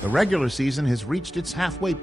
The regular season has reached its halfway.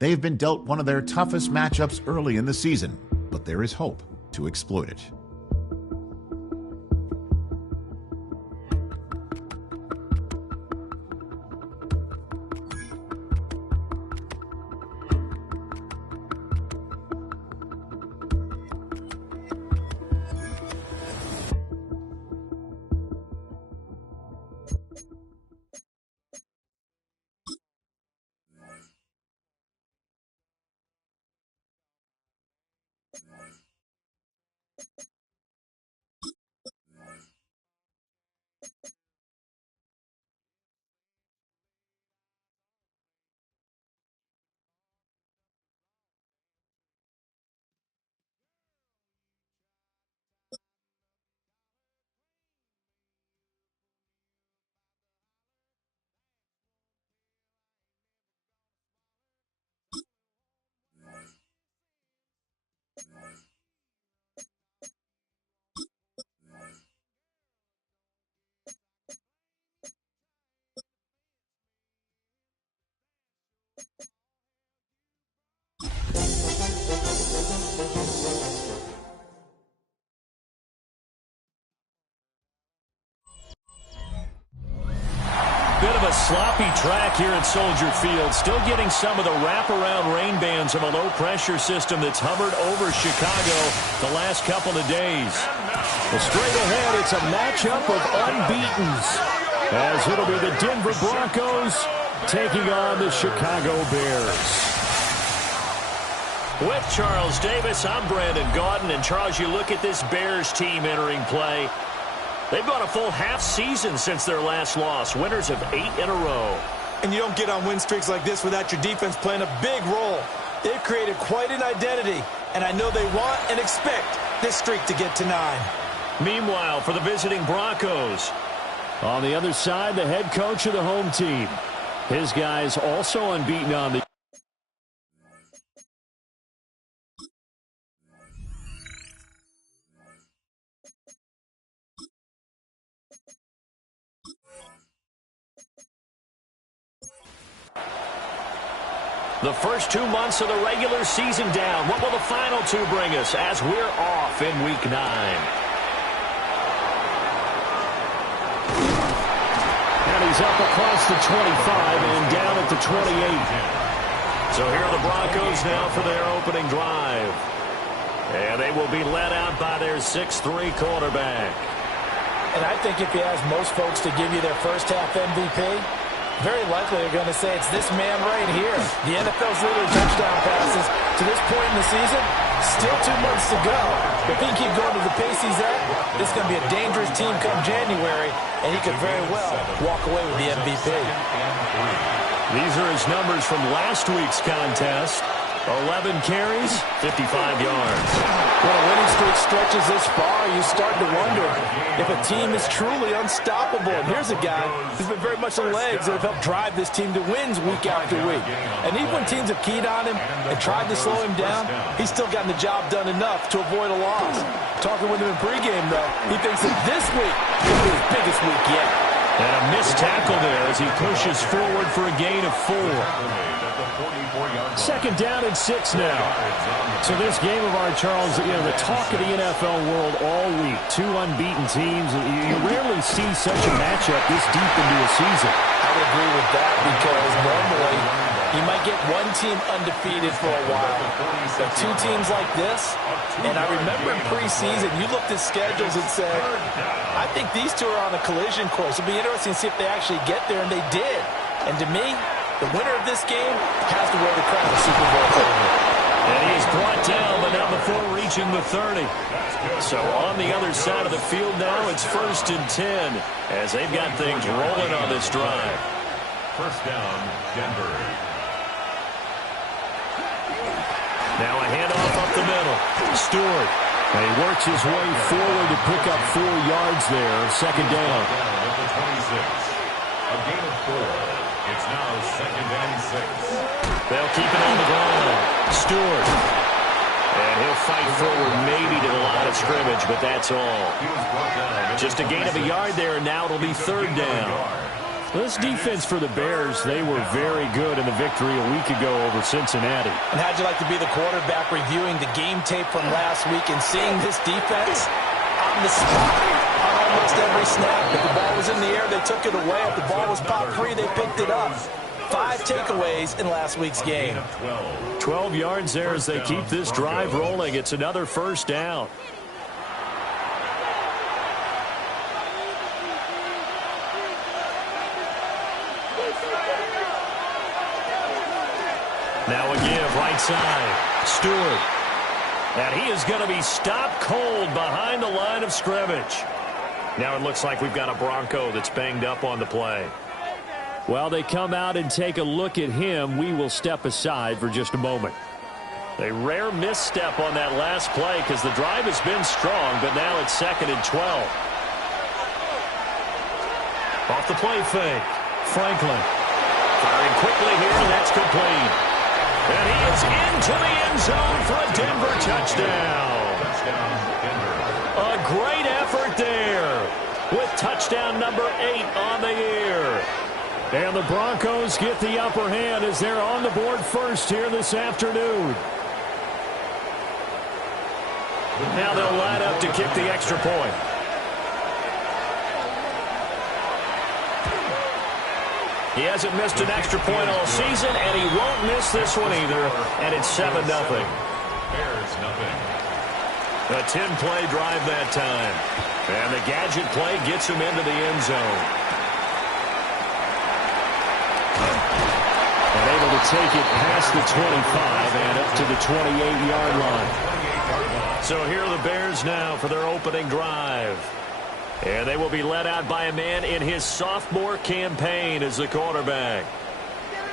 They've been dealt one of their toughest matchups early in the season, but there is hope to exploit it. Bit of a sloppy track here at Soldier Field. Still getting some of the wraparound rain bands of a low-pressure system that's hovered over Chicago the last couple of days. Well, straight ahead, it's a matchup of unbeatens, as it'll be the Denver Broncos taking on the Chicago Bears. With Charles Davis, I'm Brandon Gaudin. And, Charles, you look at this Bears team entering play. They've gone a full half season since their last loss, winners of 8 in a row. And you don't get on win streaks like this without your defense playing a big role. They've created quite an identity, and I know they want and expect this streak to get to 9. Meanwhile, for the visiting Broncos, on the other side, the head coach of the home team. His guys also unbeaten on the... The first 2 months of the regular season down. What will the final 2 bring us as we're off in Week 9? And he's up across the 25 and down at the 28. So here are the Broncos now for their opening drive. And they will be led out by their 6'3" quarterback. And I think if he has most folks to give you their first half MVP, very likely they're going to say it's this man right here. The NFL's leader in touchdown passes to this point in the season. Still 2 months to go. If he can keep going to the pace he's at, this is going to be a dangerous team come January, and he could very well walk away with the MVP. These are his numbers from last week's contest. 11 carries, 55 yards. When a winning streak stretches this far, you start to wonder if a team is truly unstoppable. And here's a guy who's been very much the legs that have helped drive this team to wins week after week. And even when teams have keyed on him and tried to slow him down, he's still gotten the job done enough to avoid a loss. Talking with him in pregame, though, he thinks that this week will be his biggest week yet. And a missed tackle there as he pushes forward for a gain of 4. Second down and 6 now. So this game of ours, Charles, the talk of the NFL world all week. 2 unbeaten teams. You rarely see such a matchup this deep into a season. I would agree with that because normally you might get one team undefeated for a while. But 2 teams like this, and I remember in preseason, you looked at schedules and said, I think these 2 are on a collision course. It'll be interesting to see if they actually get there, and they did. And to me, the winner of this game has to wear the crown of Super Bowl favorite. And he is brought down, but not before reaching the 30. So on the other side of the field now, it's 1st and 10 as they've got things rolling on this drive. First down, Denver. Now a handoff up the middle. Stewart. And he works his way forward to pick up 4 yards there. Second down. At the 26. A gain of 4. It's now 2nd and 6. They'll keep it on the ground. Stewart. And he'll fight forward maybe to the line of scrimmage, but that's all. Just a gain of a yard there, and now it'll be 3rd down. This defense for the Bears, they were very good in the victory a week ago over Cincinnati. And how'd you like to be the quarterback reviewing the game tape from last week and seeing this defense on the spot on almost every snap? If the ball was in the air, they took it away. If the ball was popped free, they picked it up. 5 takeaways in last week's game. 12 yards there as they keep this drive rolling. It's another 1st down. Now a give right side. Stewart. And he is going to be stopped cold behind the line of scrimmage. Now it looks like we've got a Bronco that's banged up on the play. While they come out and take a look at him, we will step aside for just a moment. A rare misstep on that last play because the drive has been strong, but now it's 2nd and 12. Off the play fake. Franklin. Firing quickly here, and that's complete. And he is into the end zone for a Denver touchdown. A great effort there with touchdown number 8 on the year. And the Broncos get the upper hand as they're on the board first here this afternoon. Now they'll line up to kick the extra point. He hasn't missed an extra point all season, and he won't miss this one either. And it's 7-0. Bears nothing. A 10-play drive that time. And the gadget play gets him into the end zone. And able to take it past the 25 and up to the 28-yard line. So here are the Bears now for their opening drive. And they will be led out by a man in his sophomore campaign as the quarterback.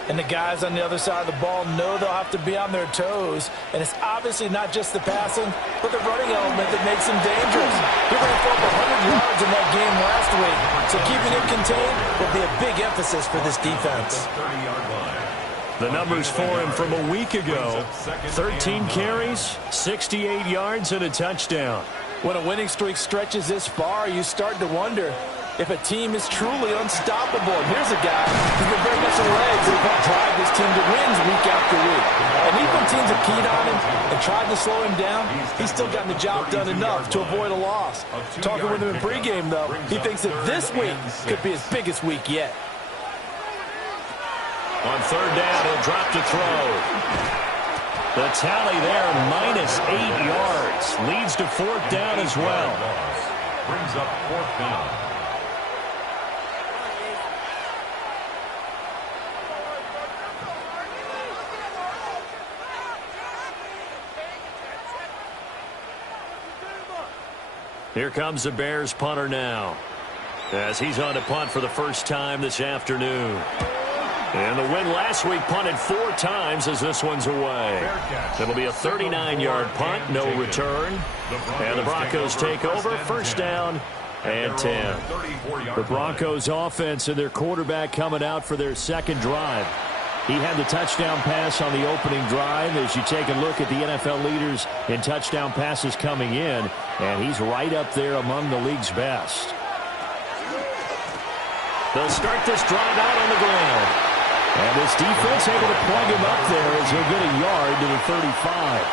And the guys on the other side of the ball know they'll have to be on their toes. And it's obviously not just the passing, but the running element that makes them dangerous. He ran for over 100 yards in that game last week. So keeping it contained will be a big emphasis for this defense. The numbers for him from a week ago: 13 carries, 68 yards, and a touchdown. When a winning streak stretches this far, you start to wonder if a team is truly unstoppable. And here's a guy who's been very much the legs that helped drive this team to wins week after week. And even when teams have keyed on him and tried to slow him down, he's still gotten the job done enough to avoid a loss. Talking with him in pregame, though, he thinks that this week could be his biggest week yet. On 3rd down, he'll drop to throw. The tally there, -8 yards. Leads to 4th down as well. Brings up 4th down. Here comes the Bears punter now, as he's on to punt for the first time this afternoon. And the win last week punted 4 times as this one's away. It'll be a 39-yard punt, no return. And the Broncos take over, first down and 10. The Broncos offense and their quarterback coming out for their second drive. He had the touchdown pass on the opening drive as you take a look at the NFL leaders in touchdown passes coming in, and he's right up there among the league's best. They'll start this drive out on the ground. And this defense able to plug him up there as he'll get a yard to the 35.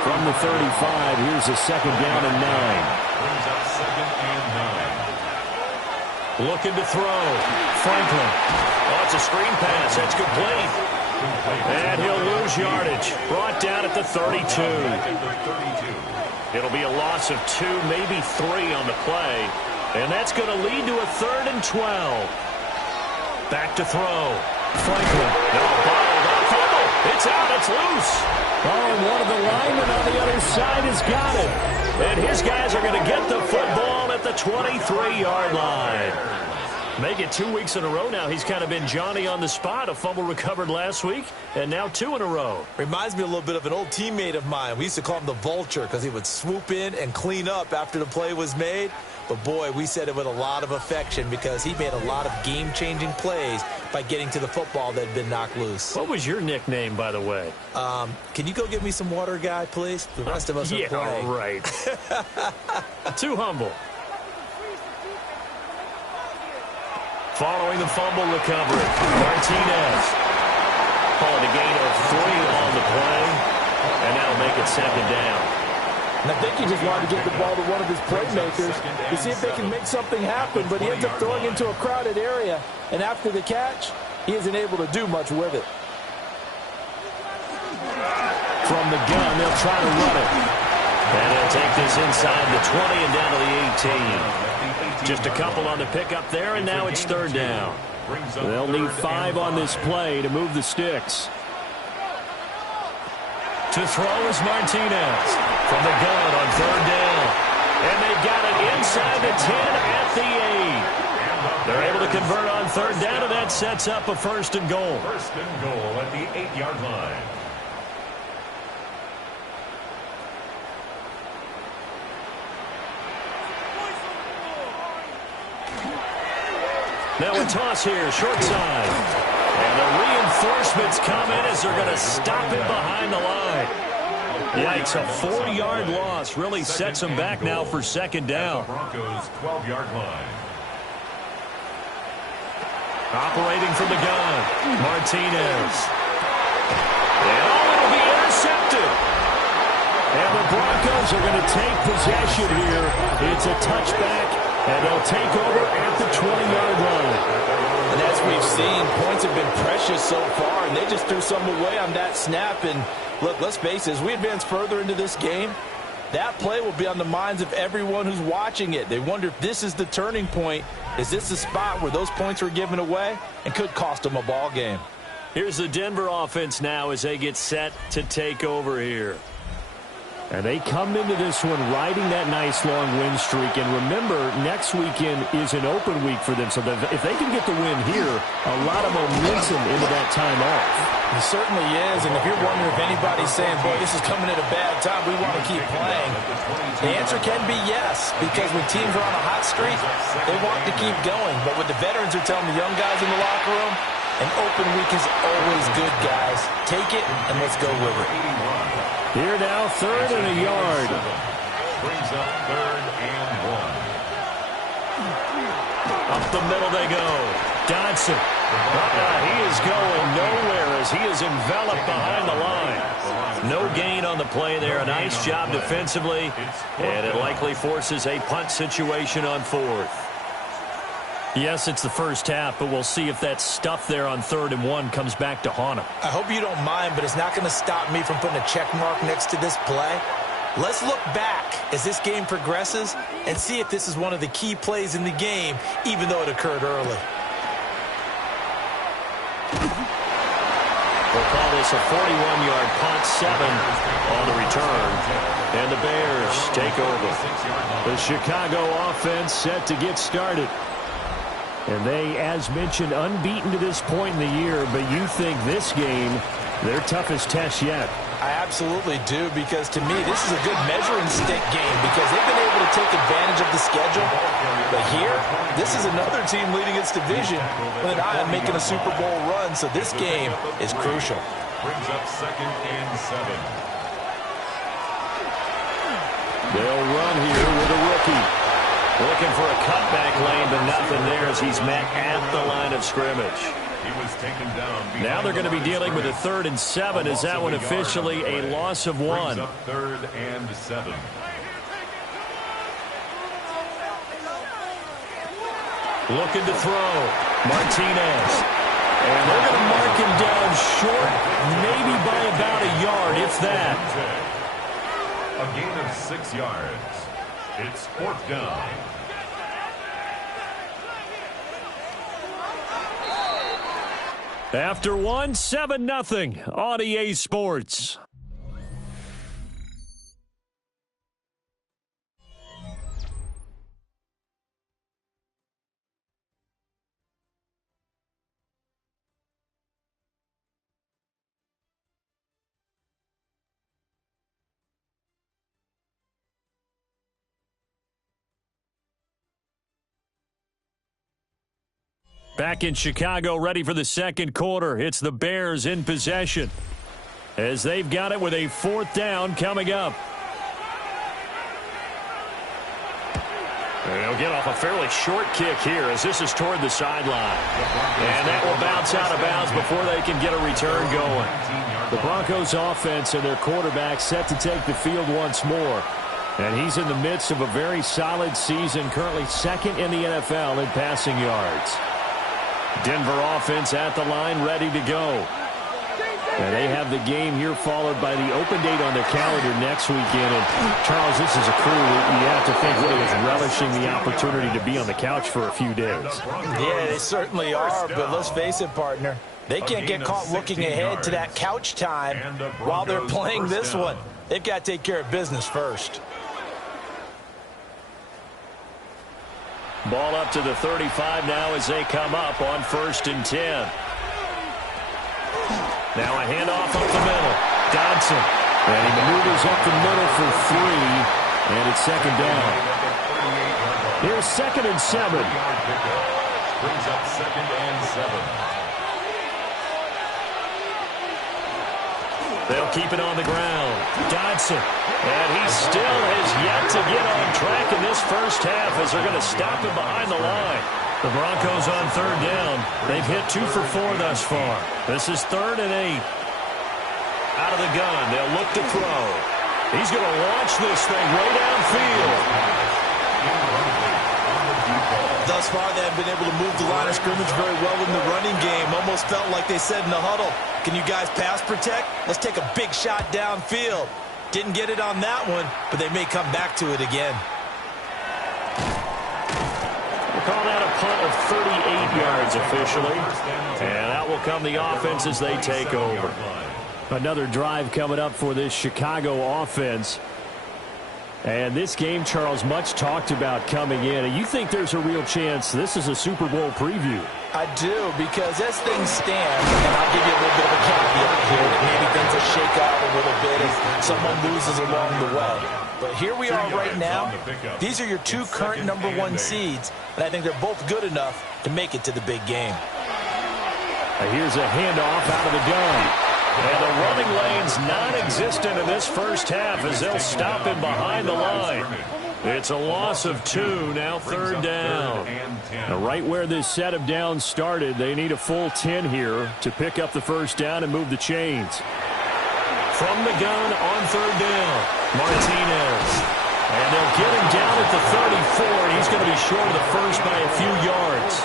From the 35, here's a second down and 9. Looking to throw. Franklin. Oh, it's a screen pass. That's complete. And he'll lose yardage. Brought down at the 32. It'll be a loss of 2, maybe 3 on the play. And that's going to lead to a 3rd and 12. Back to throw. Franklin. No, bottled up. Fumble. It's out. It's loose. Oh, and one of the linemen on the other side has got it. And his guys are going to get the football at the 23-yard line. Make it 2 weeks in a row now. He's kind of been Johnny on the spot. A fumble recovered last week, and now 2 in a row. Reminds me a little bit of an old teammate of mine. We used to call him the Vulture because he would swoop in and clean up after the play was made. But, boy, we said it with a lot of affection because he made a lot of game-changing plays by getting to the football that had been knocked loose. What was your nickname, by the way? Can you go get me some water, guy, please? The rest of us are playing. Yeah, right. Too humble. Following the fumble recovery, Martinez. Calling a gain of 3 on the play, and that'll make it second down. And I think he just wanted to get the ball to one of his playmakers to see if they can make something happen, but he ends up throwing into a crowded area, and after the catch, he isn't able to do much with it. From the gun, they'll try to run it. And they'll take this inside the 20 and down to the 18. Just a couple on the pickup there, and now it's 3rd down. They'll need 5 on this play to move the sticks. To throw is Martinez from the gun on 3rd down. And they've got it inside the 10 at the 8. They're able to convert on 3rd down, and that sets up a 1st and goal. 1st and goal at the 8-yard line. Now a toss here, short side. And the reinforcements come in as they're going to stop him behind the line. Yikes, a 4-yard loss really sets him back now for 2nd down. Broncos 12-yard line. Operating from the gun, Martinez. And it'll be intercepted. And the Broncos are going to take possession here. It's a touchback, and they'll take over at the 20-yard line. And as we've seen, points have been precious so far, and they just threw some away on that snap. And look, let's face it, as we advance further into this game, that play will be on the minds of everyone who's watching it. They wonder if this is the turning point. Is this the spot where those points were given away and could cost them a ball game? Here's the Denver offense now as they get set to take over here. And they come into this one riding that nice long win streak. And remember, next weekend is an open week for them. So if they can get the win here, a lot of momentum into that time off. It certainly is. And if you're wondering if anybody's saying, boy, this is coming at a bad time, we want to keep playing, the answer can be yes. Because when teams are on a hot streak, they want to keep going. But what the veterans are telling the young guys in the locker room, an open week is always good, guys. Take it and let's go with it. Here now, 3rd and a yard. Brings up 3rd and 1. Up the middle they go. Dodson. He is going nowhere as he is enveloped behind the line. No gain on the play there. A nice job defensively. And it likely forces a punt situation on 4th. Yes, it's the first half, but we'll see if that stuff there on 3rd and 1 comes back to haunt him. I hope you don't mind, but it's not going to stop me from putting a check mark next to this play. Let's look back as this game progresses and see if this is one of the key plays in the game, even though it occurred early. They'll call this a 41-yard punt, 7 on the return. And the Bears take over. The Chicago offense set to get started. And they, as mentioned, unbeaten to this point in the year, but you think this game, their toughest test yet. I absolutely do, because to me, this is a good measuring stick game because they've been able to take advantage of the schedule. But here, this is another team leading its division with an eye on making a Super Bowl run, so this game is crucial. Brings up 2nd and 7. They'll run here with a rookie. Looking for a cutback lane, but nothing there as he's met at the line of scrimmage. He was taken down. Now they're going to be dealing with a 3rd and 7. Is that one officially a loss of 1? Brings up 3rd and 7. Looking to throw. Martinez. And they're going to mark him down short, maybe by about a yard, if that. A gain of 6 yards. It's 4th down. After 1, 7-0 on EA Sports. Back in Chicago, ready for the second quarter. It's the Bears in possession as they've got it with a 4th down coming up. And they'll get off a fairly short kick here as this is toward the sideline. And that will bounce out of bounds before they can get a return going. The Broncos offense and their quarterback set to take the field once more. And he's in the midst of a very solid season, currently 2nd in the NFL in passing yards. Denver offense at the line, ready to go. And they have the game here followed by the open date on their calendar next weekend. And, Charles, this is a crew that you have to think really is relishing the opportunity to be on the couch for a few days. Yeah, they certainly are, but let's face it, partner. They can't get caught looking ahead to that couch time while they're playing this one. They've got to take care of business first. Ball up to the 35 now as they come up on 1st and 10. Now a handoff up the middle. Dodson. And he maneuvers up the middle for 3. And it's 2nd down. Here's 2nd and 7. Brings up 2nd and 7. They'll keep it on the ground. Dodson. And he still has yet to get on track in this first half as they're going to stop him behind the line. The Broncos on 3rd down. They've hit 2 for 4 thus far. This is 3rd and 8. Out of the gun. They'll look to throw. He's going to launch this thing way downfield. Thus far, they have been able to move the line of scrimmage very well in the running game. Almost felt like they said in the huddle, can you guys pass protect? Let's take a big shot downfield. Didn't get it on that one, but they may come back to it again. We'll call that a punt of 38 yards officially. And out will come the offense as they take over. Another drive coming up for this Chicago offense. And this game, Charles, much talked about coming in. And you think there's a real chance this is a Super Bowl preview? I do, because as things stand, and I'll give you a little bit of a caveat here, that maybe things will shake out a little bit if someone loses along the way. But here we are right now. These are your 2 current #1 seeds, and I think they're both good enough to make it to the big game. Here's a handoff out of the gun. And the running lane's non-existent in this first half as they'll stop him behind the line. It's a loss of 2, now 3rd down. Now right where this set of downs started, they need a full 10 here to pick up the first down and move the chains. From the gun on 3rd down, Martinez. And they'll get him down at the 34, and he's going to be short of the first by a few yards.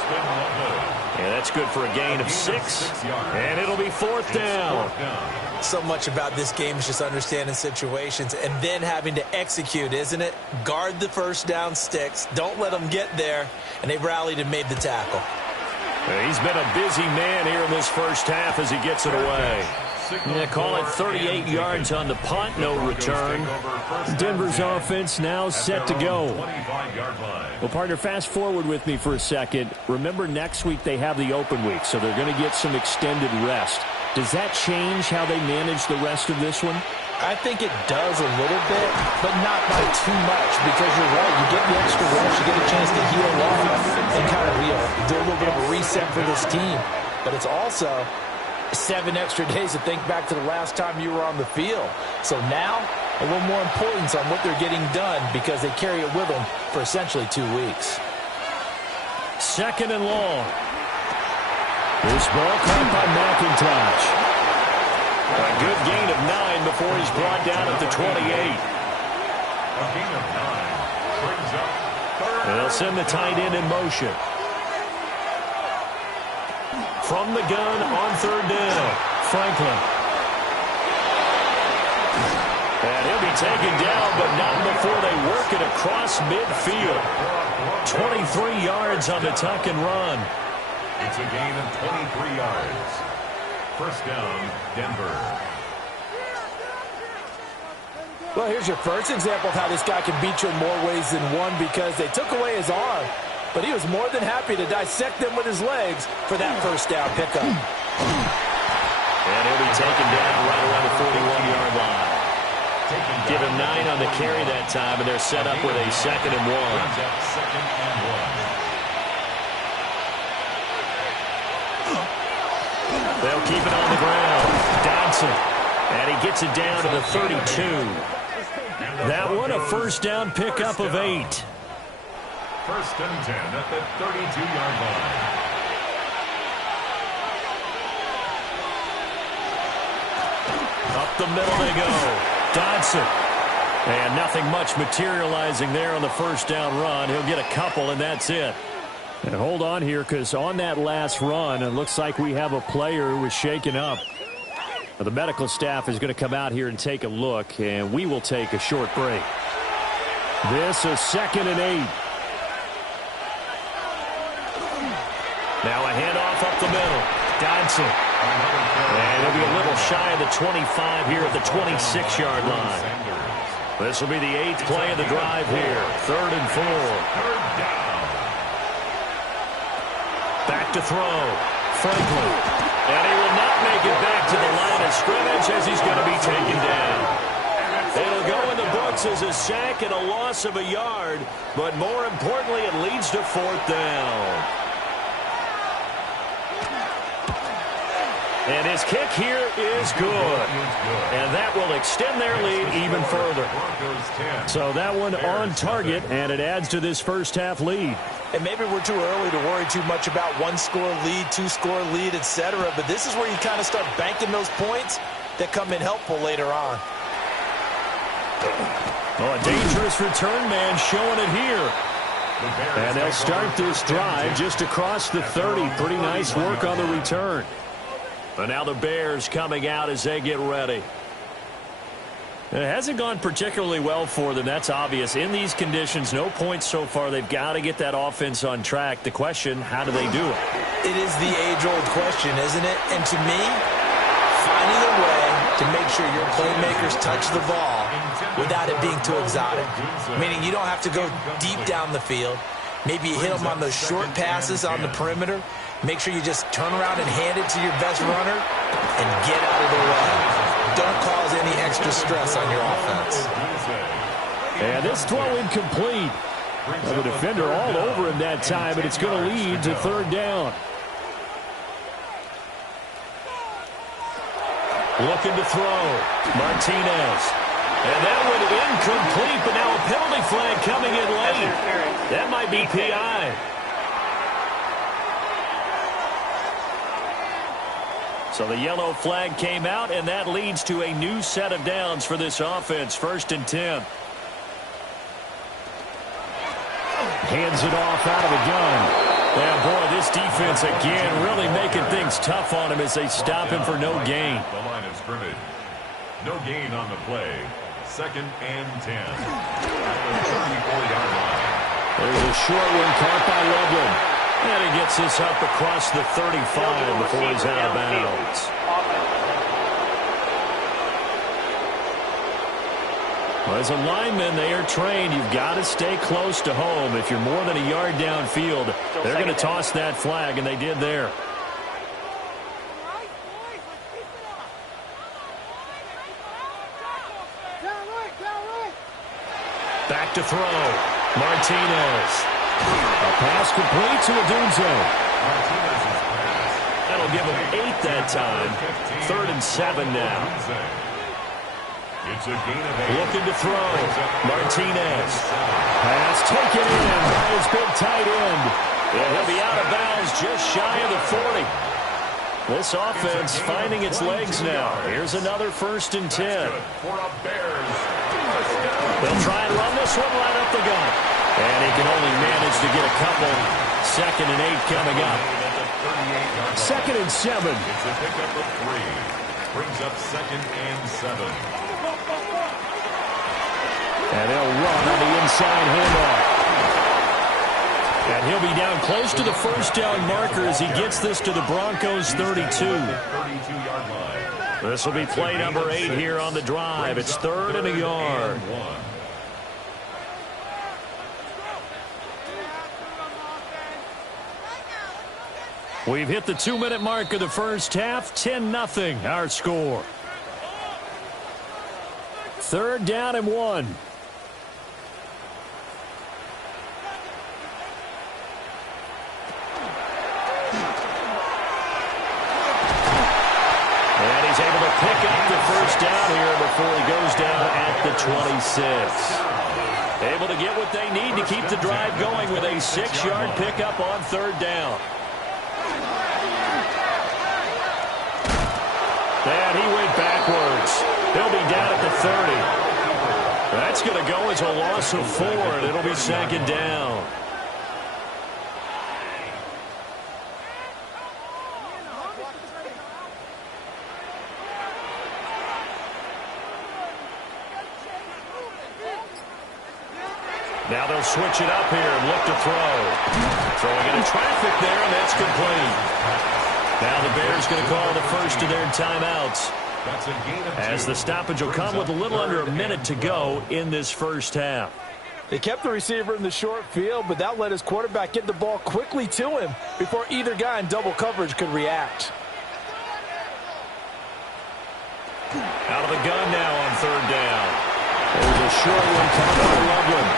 And that's good for a gain of 6. And it'll be 4th down. So much about this game is just understanding situations and then having to execute, isn't it? Guard the first down sticks. Don't let them get there. And they rallied and made the tackle. He's been a busy man here in this first half as he gets it away. Yeah, call it 38 yards on the punt, no return. Denver's offense now set to go. Well, partner, fast forward with me for a second. Remember, next week they have the open week, so they're going to get some extended rest. Does that change how they manage the rest of this one? I think it does a little bit, but not by too much, because you're right. You get the extra rest, you get a chance to heal off and kind of do a little bit of a reset for this team. But it's also 7 extra days to think back to the last time you were on the field. So now, a little more importance on what they're getting done because they carry it with them for essentially 2 weeks. 2nd and long. This ball caught by McIntosh. A good gain of 9 before he's brought down at the 28. A gain of 9 brings up 3rd. They'll send the tight end in motion. From the gun on 3rd down, Franklin. And he'll be taken down, but not before they work it across midfield. 23 yards on the tuck and run. It's a gain of 23 yards. 1st down, Denver. Well, here's your first example of how this guy can beat you in more ways than one because they took away his arm. But he was more than happy to dissect them with his legs for that 1st down pickup. And he'll be taken down right around the 41-yard line. Give him 9 on the carry that time, and they're set up with a 2nd and 1. They'll keep it on the ground. Dodson. And he gets it down to the 32. That one a 1st down pickup of 8. 1st and 10 at the 32-yard line. Up the middle they go. Dodson. And nothing much materializing there on the 1st down run. He'll get a couple, and that's it. And hold on here, because on that last run, it looks like we have a player who was shaken up. Now, the medical staff is going to come out here and take a look, and we will take a short break. This is 2nd and 8. Now a handoff up the middle. Dodson. And he'll be a little shy of the 25 here at the 26-yard line. This will be the 8th play of the drive here. 3rd and 4. Back to throw. Franklin. And he will not make it back to the line of scrimmage as he's going to be taken down. It'll go in the books as a sack and a loss of a yard, but more importantly, it leads to 4th down. And his kick here is good. And that will extend their lead even further. So that one on target, and it adds to this first half lead. And maybe we're too early to worry too much about 1-score lead, 2-score lead, etc. But this is where you kind of start banking those points that come in helpful later on. Oh, a dangerous return man showing it here. And they'll start this drive just across the 30. Pretty nice work on the return. And now the Bears coming out as they get ready. It hasn't gone particularly well for them. That's obvious. In these conditions, no points so far. They've got to get that offense on track. The question, how do they do it? It is the age-old question, isn't it? And to me, finding a way to make sure your playmakers touch the ball without it being too exotic. Meaning you don't have to go deep down the field. Maybe you hit them on those short passes on the perimeter. Make sure you just turn around and hand it to your best runner and get out of the way. Don't cause any extra stress on your offense. And this throw incomplete. Well, the defender all over him that time, but it's going to lead to 3rd down. Looking to throw. Martinez. And that one incomplete, but now a penalty flag coming in late. That might be PI. So the yellow flag came out, and that leads to a new set of downs for this offense. 1st and 10. Hands it off out of the gun. Yeah, boy, this defense again really making things tough on him as they stop him for no gain. The line of scrimmage. No gain on the play. 2nd and 10. At the 34-yard line. There's a short one caught by Loveland. And he gets this up across the 35 before he's out of bounds. Well, as a lineman, they are trained. You've got to stay close to home. If you're more than a yard downfield, they're going to toss that flag, and they did there. Back to throw. Martinez. A pass complete to Odunze. That'll give him 8 that time. 3rd and 7 now. It's a gain of 8. Looking to throw. Martinez. Pass taken in by his big tight end. And he'll be out of bounds just shy of the 40. This offense finding its legs now. Here's another 1st and 10. They'll try and run this one right up the gut. And he can only manage to get a couple. 2nd and 8 coming up. 2nd and 7. It's a pickup of 3. Brings up 2nd and 7. And they'll run on the inside handoff. And he'll be down close to the 1st down marker as he gets this to the Broncos 32. 32-yard line. This will be play number 8 here on the drive. It's 3rd and a yard. We've hit the 2-minute mark of the first half. 10-0 our score. 3rd down and 1. And he's able to pick up the 1st down here before he goes down at the 26. Able to get what they need to keep the drive going with a 6-yard pickup on 3rd down. And he went backwards. He'll be down at the 30. That's going to go as a loss of 4, and it'll be 2nd down. Now they'll switch it up here and look to throw. Throwing into traffic there, and that's complete. Now the Bears going to call the 1st of their timeouts. As the stoppage will come with a little under a minute to go in this first half. They kept the receiver in the short field, but that let his quarterback get the ball quickly to him before either guy in double coverage could react. Out of the gun now on 3rd down. There's a short one caught by Loveland.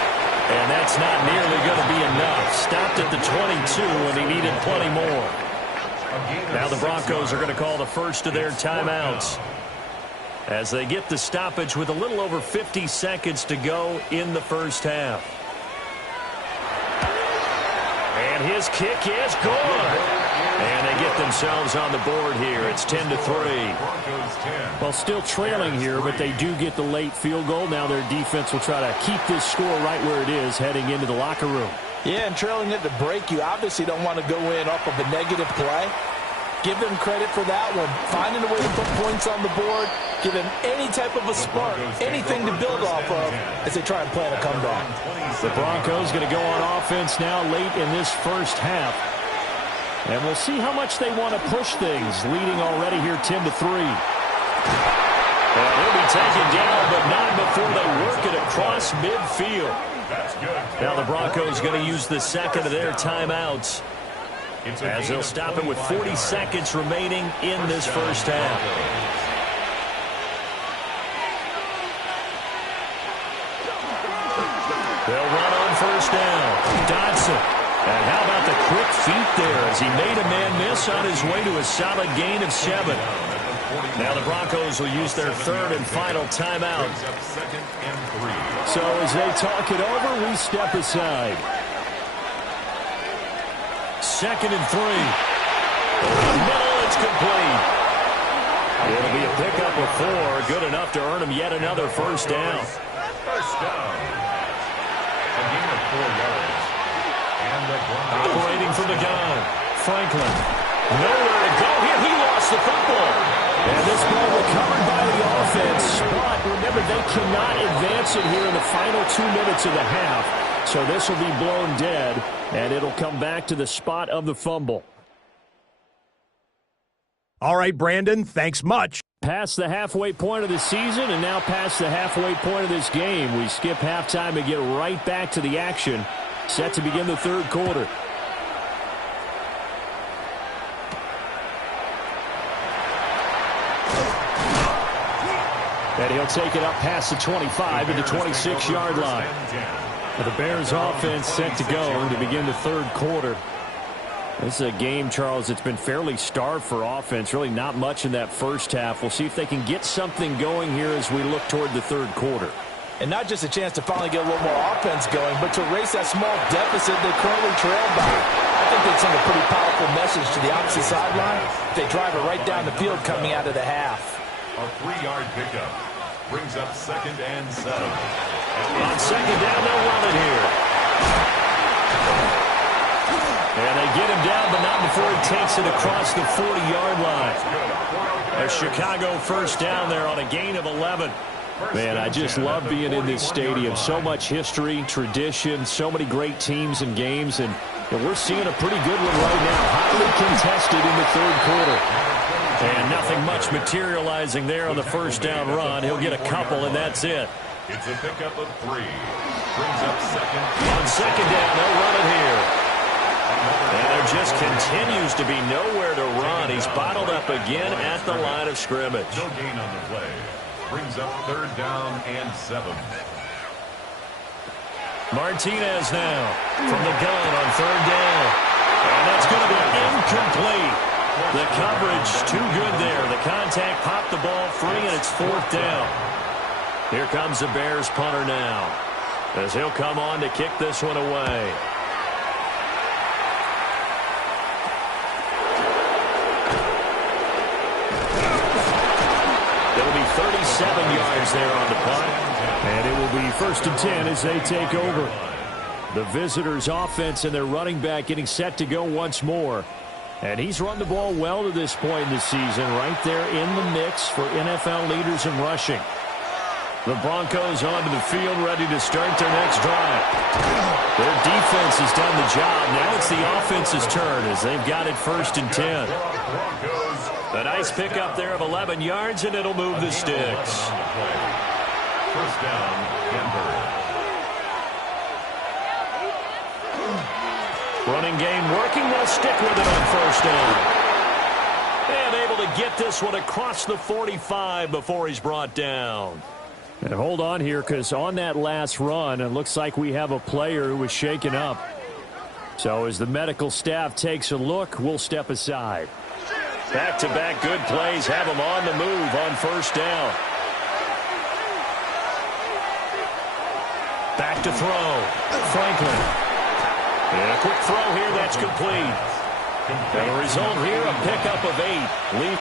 And that's not nearly going to be enough. Stopped at the 22, and he needed plenty more. Now the Broncos are going to call the 1st of their timeouts as they get the stoppage with a little over 50 seconds to go in the first half. And his kick is good. And they get themselves on the board here. It's 10-3. Well, still trailing here, but they do get the late field goal. Now their defense will try to keep this score right where it is heading into the locker room. Yeah, and trailing at the break, you obviously don't want to go in off of a negative play. Give them credit for that one. Finding a way to put points on the board, give them any type of a spark, anything to build off of as they try and plan a comeback. The Broncos going to go on offense now late in this first half. And we'll see how much they want to push things, leading already here 10-3. Well, he'll be taken down, but not before they work it across midfield. Now the Broncos going to use the 2nd of their timeouts as they'll stop it with 40 seconds remaining in this first half. They'll run on 1st down. Dodson. And how about the quick feet there as he made a man miss on his way to a solid gain of 7. Now the Broncos will use their 3rd and final timeout. So as they talk it over, we step aside. 2nd and 3. Over the middle, it's complete. It'll be a pickup of 4. Good enough to earn him yet another 1st down. First down. A gain of 4 yards. Operating from the gun. Franklin. Nowhere to go here. He lost the football. And this ball recovered by the offense. But remember, they cannot advance it here in the final 2 minutes of the half. So this will be blown dead, and it'll come back to the spot of the fumble. All right, Brandon, thanks much. Past the halfway point of the season and now past the halfway point of this game. We skip halftime and get right back to the action. Set to begin the third quarter. And he'll take it up past the 25 to the 26-yard line. The Bears offense set to go to begin the third quarter. This is a game, Charles, that's been fairly starved for offense. Really not much in that first half. We'll see if they can get something going here as we look toward the third quarter. And not just a chance to finally get a little more offense going, but to erase that small deficit they currently trail by. I think they'd send a pretty powerful message to the opposite sideline if they drive it right down the field coming out of the half. A 3-yard pickup brings up 2nd and 7. On second down, they'll run it here. And they get him down, but not before he takes it across the 40-yard line. A Chicago first down there on a gain of 11. Man, I just love being in this stadium. So much history, tradition, so many great teams and games, and we're seeing a pretty good one right now. Highly contested in the third quarter. And nothing much materializing there on the first down run. He'll get a couple, and that's it. It's a pickup of 3. Brings up 2nd. On second down, they'll run it here. And there just continues to be nowhere to run. He's bottled up again at the line of scrimmage. No gain on the play. Brings up 3rd down and 7. Martinez now from the gun on 3rd down. And that's going to be incomplete. The coverage too good there. The contact popped the ball free, and it's 4th down. Here comes the Bears punter now, as he'll come on to kick this one away. It'll be 37 yards there on the punt. And it will be 1st and 10 as they take over. The visitors' offense and their running back getting set to go once more. And he's run the ball well to this point in the season, right there in the mix for NFL leaders in rushing. The Broncos onto the field, ready to start their next drive. Their defense has done the job. Now it's the offense's turn as they've got it 1st and 10. A nice pickup there of 11 yards, and it'll move the sticks. 1st down, Denver. Running game working. They'll stick with it on 1st down. And able to get this one across the 45 before he's brought down. And hold on here, because on that last run, it looks like we have a player who was shaken up. So as the medical staff takes a look, we'll step aside. Back-to-back good plays have him on the move on 1st down. Back to throw. Franklin. And a quick throw here, that's complete. And the result here, a pickup of 8. Lead.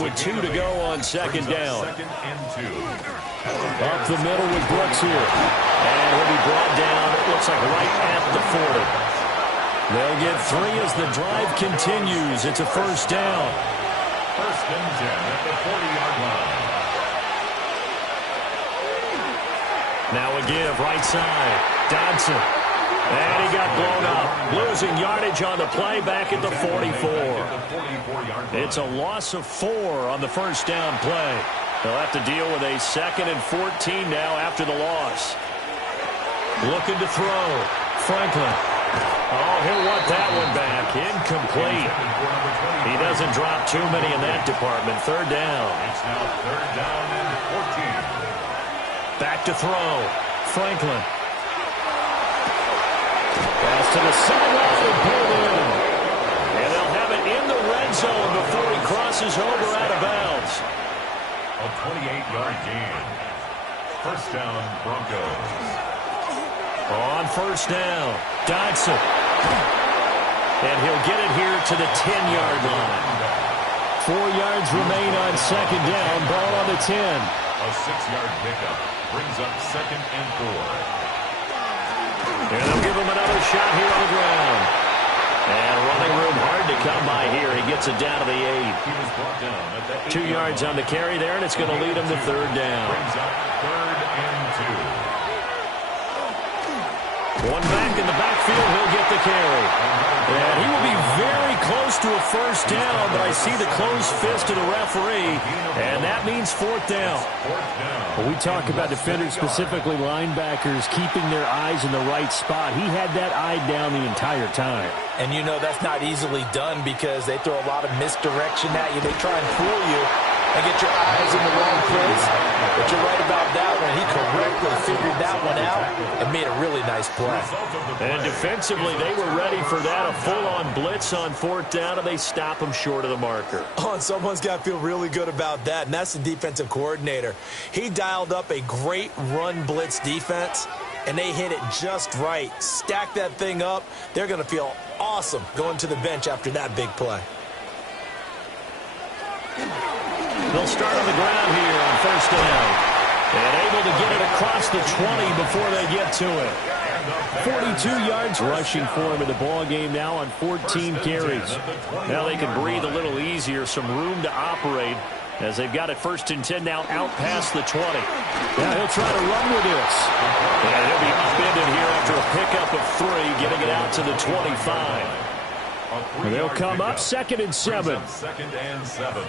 With 2 to go on 2nd down. 2nd and 2. Up the middle with Brooks here. And he'll be brought down, it looks like right at the 40. They'll get 3 as the drive continues. It's a 1st down. 1st and 10 at the 40-yard line. Now a give, right side. Dodson. And he got blown up. Losing yardage on the play back at the 44. It's a loss of 4 on the first down play. They'll have to deal with a 2nd and 14 now after the loss. Looking to throw. Franklin. Oh, he'll want that one back. Incomplete. He doesn't drop too many in that department. 3rd down. It's now 3rd down and 14. Back to throw. Franklin. Pass to the sideline and pulled in. And they'll have it in the red zone before he crosses over out of bounds. A 28-yard gain. 1st down, Broncos. On 1st down, Dodson. And he'll get it here to the 10-yard line. 4 yards remain on 2nd down. Ball on the 10. A 6-yard pickup brings up 2nd and 4. And they'll give him another shot here on the ground. And running room hard to come by here. He gets it down to the 8. He was brought down at the 2 yards on the carry there, and it's going to lead him to 3rd down. Brings up 3rd and 2. One back in the backfield, he'll get the carry. And he will be very close to a 1st down, but I see the closed fist of the referee, and that means 4th down. Well, we talk about defenders, specifically linebackers, keeping their eyes in the right spot. He had that eye down the entire time. And you know that's not easily done because they throw a lot of misdirection at you. They try and fool you and get your eyes in the wrong place. But you're right about that one. He correctly figured that one out and made a really nice play. And defensively, they were ready for that, a full-on blitz on 4th down, and they stop him short of the marker. Oh, and someone's got to feel really good about that, and that's the defensive coordinator. He dialed up a great run blitz defense, and they hit it just right. Stack that thing up. They're going to feel awesome going to the bench after that big play. They'll start on the ground here on 1st down. And able to get it across the 20 before they get to it. 42 yards rushing for him in the ball game now on 14 carries. Now they can breathe a little easier, some room to operate as they've got it 1st and 10 now out past the 20. Now he'll try to run with this. And he'll be upended here after a pickup of 3, getting it out to the 25. And they'll come up 2nd and 7. 2nd and 7.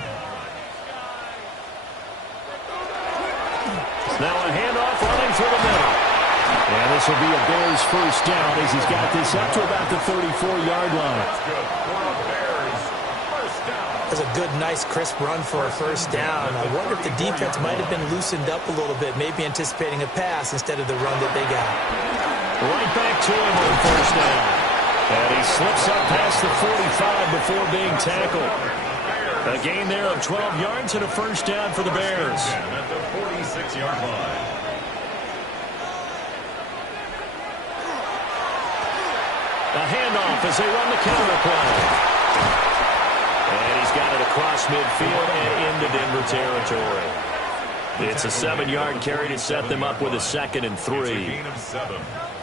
Now a handoff running through the middle. And this will be a Bears 1st down as he's got this up to about the 34-yard line. That's a good, nice, crisp run for a 1st down. I wonder if the defense might have been loosened up a little bit, maybe anticipating a pass instead of the run that they got. Right back to him on 1st down. And he slips up past the 45 before being tackled. A gain there of 12 yards and a 1st down for the Bears. At the 46-yard line. A handoff as they run the counter play. And he's got it across midfield and into Denver territory. It's a 7-yard carry to set them up with a 2nd and 3. It's a gain of 7.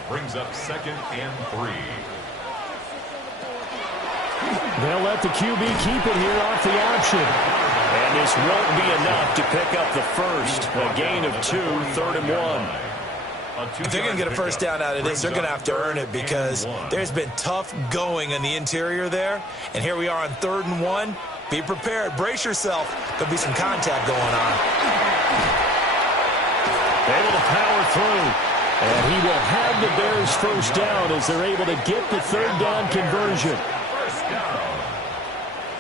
Brings up 2nd and 3. They'll let the QB keep it here off the option. And this won't be enough to pick up the 1st. A gain of 2, 3rd and 1. If they're going to get a 1st down out of this, they're going to have to earn it because there's been tough going in the interior there. And here we are on 3rd and 1. Be prepared. Brace yourself. There'll be some contact going on. Able to power through. And he will have the Bears 1st down as they're able to get the 3rd down conversion.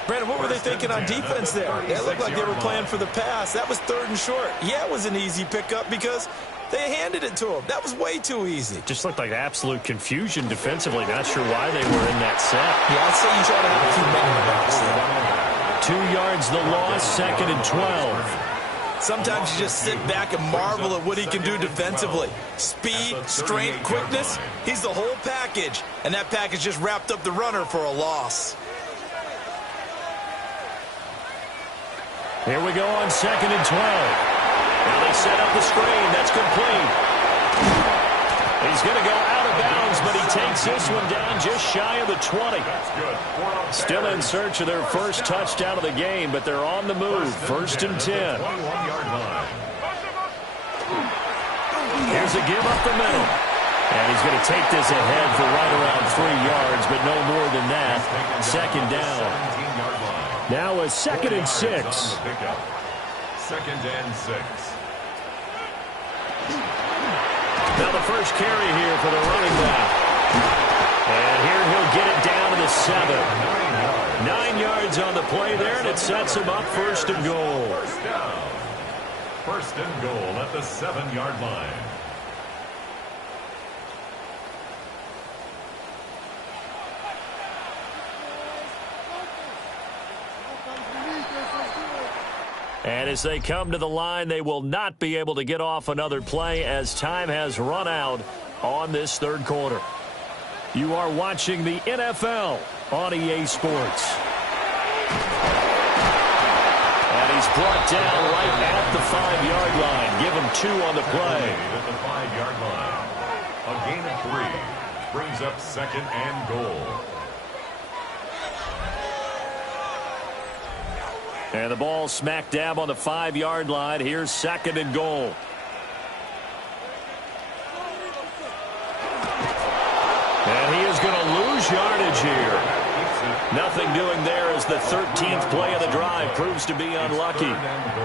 Brandon, what were they thinking on defense there? They looked like they were playing for the pass. That was 3rd and short. Yeah, it was an easy pickup because they handed it to him. That was way too easy. Just looked like absolute confusion defensively. Not sure why they were in that set. Yeah, I'd say you try to have a few men in the box there. 2 yards the loss, 2nd and 12. Sometimes you just sit back and marvel at what he can do defensively. Speed, strength, quickness, he's the whole package. And that package just wrapped up the runner for a loss. Here we go on 2nd and 12. Now they set up the screen. That's complete. He's going to go out of bounds, but he takes this one down just shy of the 20. Still in search of their 1st touchdown of the game, but they're on the move. 1st and 10. There's a give up the middle. And he's going to take this ahead for right around 3 yards, but no more than that. Second down. Now a 2nd and 6. 2nd and 6. Now the first carry here for the running back. And here he'll get it down to the 7. 9 yards on the play there, and it sets him up 1st and goal. First down. 1st and goal at the 7-yard line. And as they come to the line, they will not be able to get off another play as time has run out on this 3rd quarter. You are watching the NFL on EA Sports. And he's brought down right at the 5-yard line. Give him 2 on the play. At the 5-yard line. A gain of 3 brings up 2nd and goal. And the ball smack dab on the 5-yard line. Here's 2nd and goal. And he is going to lose yardage here. Nothing doing there as the 13th play of the drive proves to be unlucky.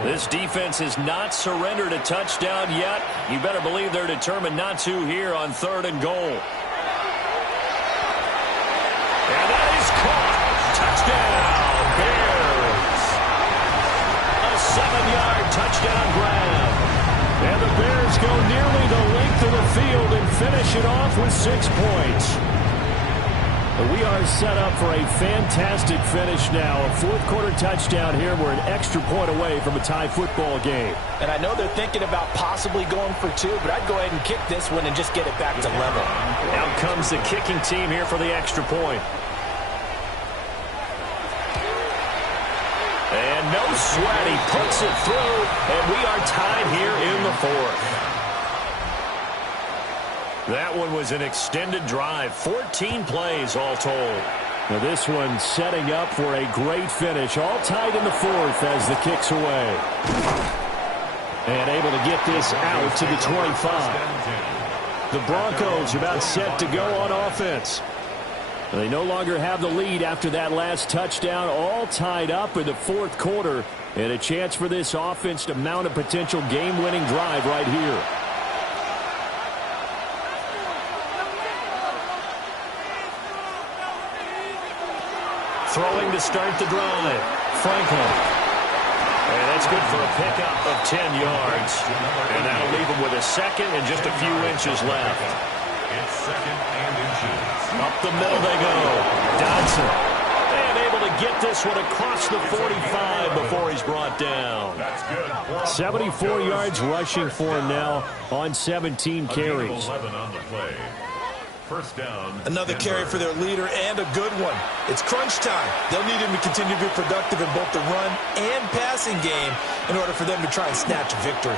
This defense has not surrendered a touchdown yet. You better believe they're determined not to here on 3rd and goal. And that is caught. Touchdown, Bears. A 7-yard touchdown grab. And the Bears go nearly the length of the field and finish it off with 6 points. We are set up for a fantastic finish now. A 4th quarter touchdown here. We're an extra point away from a tie football game. And I know they're thinking about possibly going for 2, but I'd go ahead and kick this one and just get it back to level. Out comes the kicking team here for the extra point. And no sweat. He puts it through, and we are tied here in the 4th. That one was an extended drive. 14 plays all told. Now this one setting up for a great finish. All tied in the 4th as the kick's away. And able to get this out to the 25. The Broncos about set to go on offense. They no longer have the lead after that last touchdown. All tied up in the 4th quarter. And a chance for this offense to mount a potential game-winning drive right here. Throwing to start the drive. Franklin. And that's good for a pickup of 10 yards. And that'll leave him with a 2nd and just a few inches left. It's 2nd and inches. Up the middle they go. Dodson. And able to get this one across the 45 before he's brought down. That's good. 74 yards rushing for him now on 17 carries. 11 on the play. First down. Another carry for their leader and a good one. It's crunch time. They'll need him to continue to be productive in both the run and passing game in order for them to try and snatch a victory.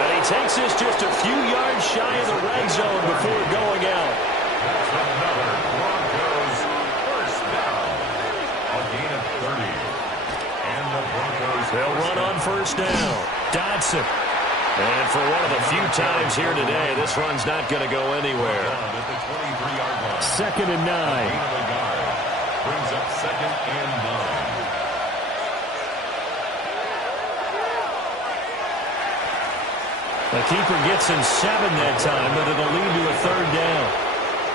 And he takes this just a few yards shy of the red zone before going out. That's another Broncos first down. A gain of 30. And the Broncos. They'll run on first down. Dodson. And for one of the few times here today, this run's not going to go anywhere. At the 23-yard line. 2nd and 9. Gain of a yard. Brings up 2nd and 9. The keeper gets in 7 that time, but it'll lead to a 3rd down.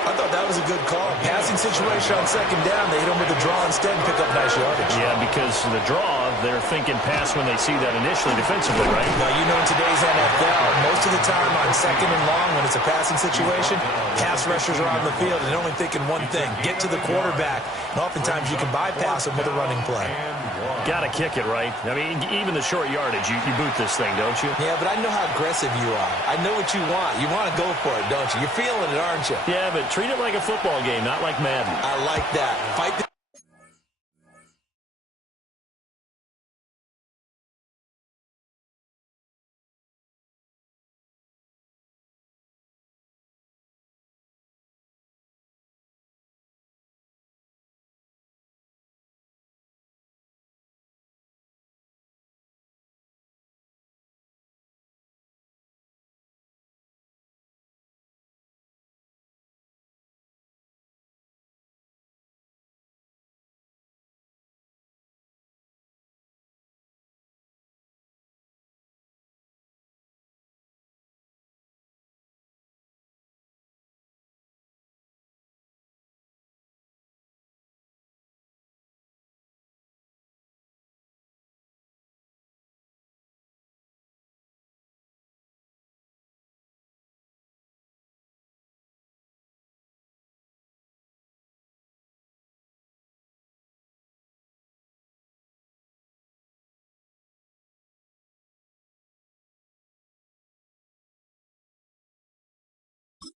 I thought that was a good call. Passing situation on 2nd down. They hit him with a draw instead and pick up nice yardage. Yeah, because the draw, they're thinking pass when they see that initially defensively, right? Now, you know in today's NFL, most of the time on 2nd and long, when it's a passing situation, pass rushers are on the field and they're only thinking one thing, get to the quarterback. And oftentimes you can bypass them with a running play. Got to kick it, right? I mean, even the short yardage, you boot this thing, don't you? Yeah, but I know how aggressive you are. I know what you want. You want to go for it, don't you? You're feeling it, aren't you? Yeah, but treat it like a football game, not like Madden. I like that. Fight the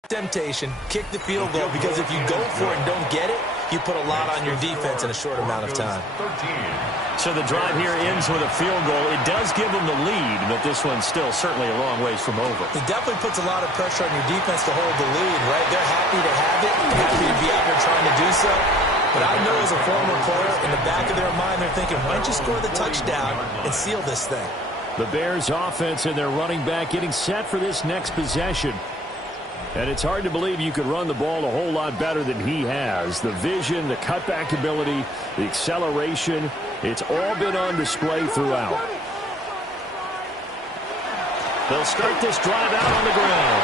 temptation, kick the field goal, because if you go for it and don't get it, you put a lot on your defense in a short amount of time. So the drive here ends with a field goal. It does give them the lead, but this one's still certainly a long ways from over. It definitely puts a lot of pressure on your defense to hold the lead, right? They're happy to have it, happy to be out there trying to do so. But I know as a former player, in the back of their mind, they're thinking, why don't you score the touchdown and seal this thing? The Bears offense and their running back getting set for this next possession. And it's hard to believe you could run the ball a whole lot better than he has. The vision, the cutback ability, the acceleration, it's all been on display throughout. They'll start this drive out on the ground.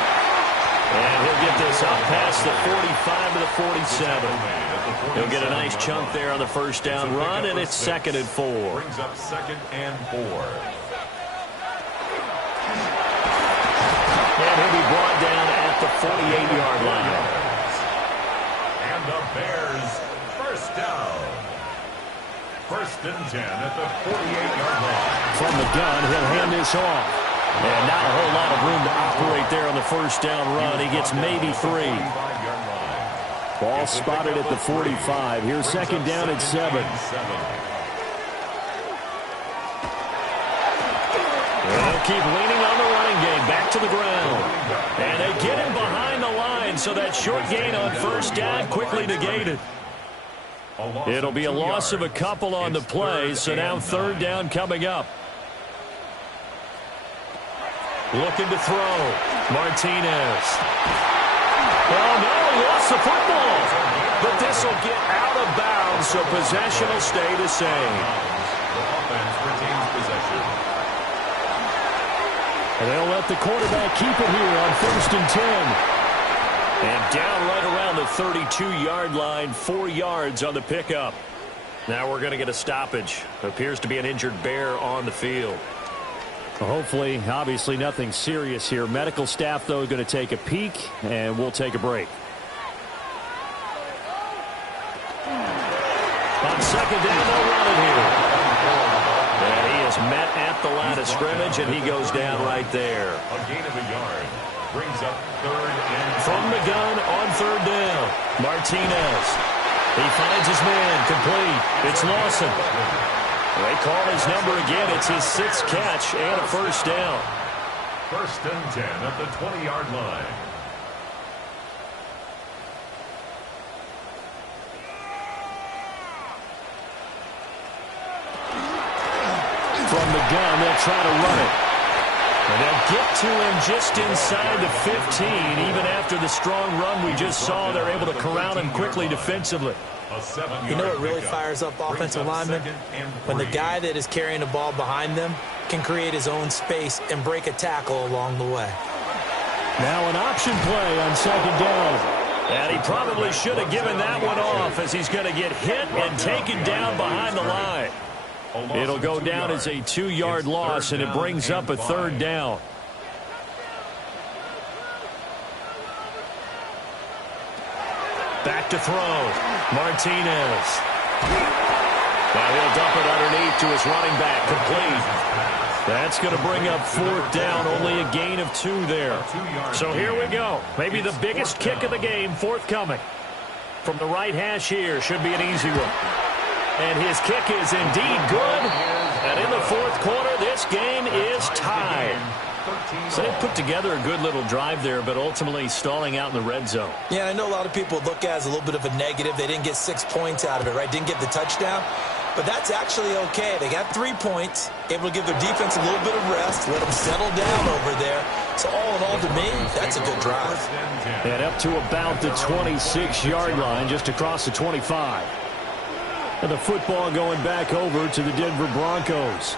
And he'll get this up past the 45 to the 47. He'll get a nice chunk there on the first down run, and it's 2nd and 4. Brings up 2nd and 4. And he'll be brought down at the 48-yard line. And the Bears, first down. 1st and 10 at the 48-yard line. From the gun, he'll hand this off. And not a whole lot of room to operate there on the first down run. He gets maybe 3. Ball spotted at the 45. Here's 2nd down at 7. They'll keep leaning on the running game. Back to the ground. And they get him behind the line, so that short gain on first down quickly negated. It'll be a loss of a couple on the play, so now 3rd down coming up. Looking to throw. Martinez. Oh, no, he lost the football. But this will get out of bounds, so possession will stay the same. The offense retains possession. And they'll let the quarterback keep it here on 1st and 10. And down right around the 32-yard line, 4 yards on the pickup. Now we're going to get a stoppage. Appears to be an injured Bear on the field. Hopefully, obviously nothing serious here. Medical staff, though, going to take a peek, and we'll take a break. On 2nd down, they'll run it here. And he is met at the line of scrimmage, and he goes down right there. A gain of a yard. Brings up 3rd and 10. From the gun on 3rd down. Martinez. He finds his man. Complete. It's Lawson. They call his number again. It's his 6th catch and a first down. 1st and 10 at the 20-yard line. From the gun, they'll try to run it. And they'll get to him just inside the 15. Even after the strong run we just saw, they're able to corral him quickly defensively. You know what really fires up offensive linemen? When the guy that is carrying the ball behind them can create his own space and break a tackle along the way. Now an option play on 2nd down. And he probably should have given that one off, as he's going to get hit and taken down behind the line. It'll go down as a 2-yard loss, and it brings up a 3rd down. Back to throw. Martinez. Now he'll dump it underneath to his running back. Complete. That's going to bring up 4th down. Only a gain of 2 there. So here we go. Maybe the biggest kick of the game forthcoming. From the right hash here. Should be an easy one. And his kick is indeed good. And in the 4th quarter, this game is tied. So they put together a good little drive there, but ultimately stalling out in the red zone. Yeah, I know a lot of people look at it as a little bit of a negative. They didn't get 6 points out of it, right? Didn't get the touchdown. But that's actually okay. They got 3 points, able to give their defense a little bit of rest, let them settle down over there. So all in all, to me, that's a good drive. And up to about the 26-yard line, just across the 25. And the football going back over to the Denver Broncos.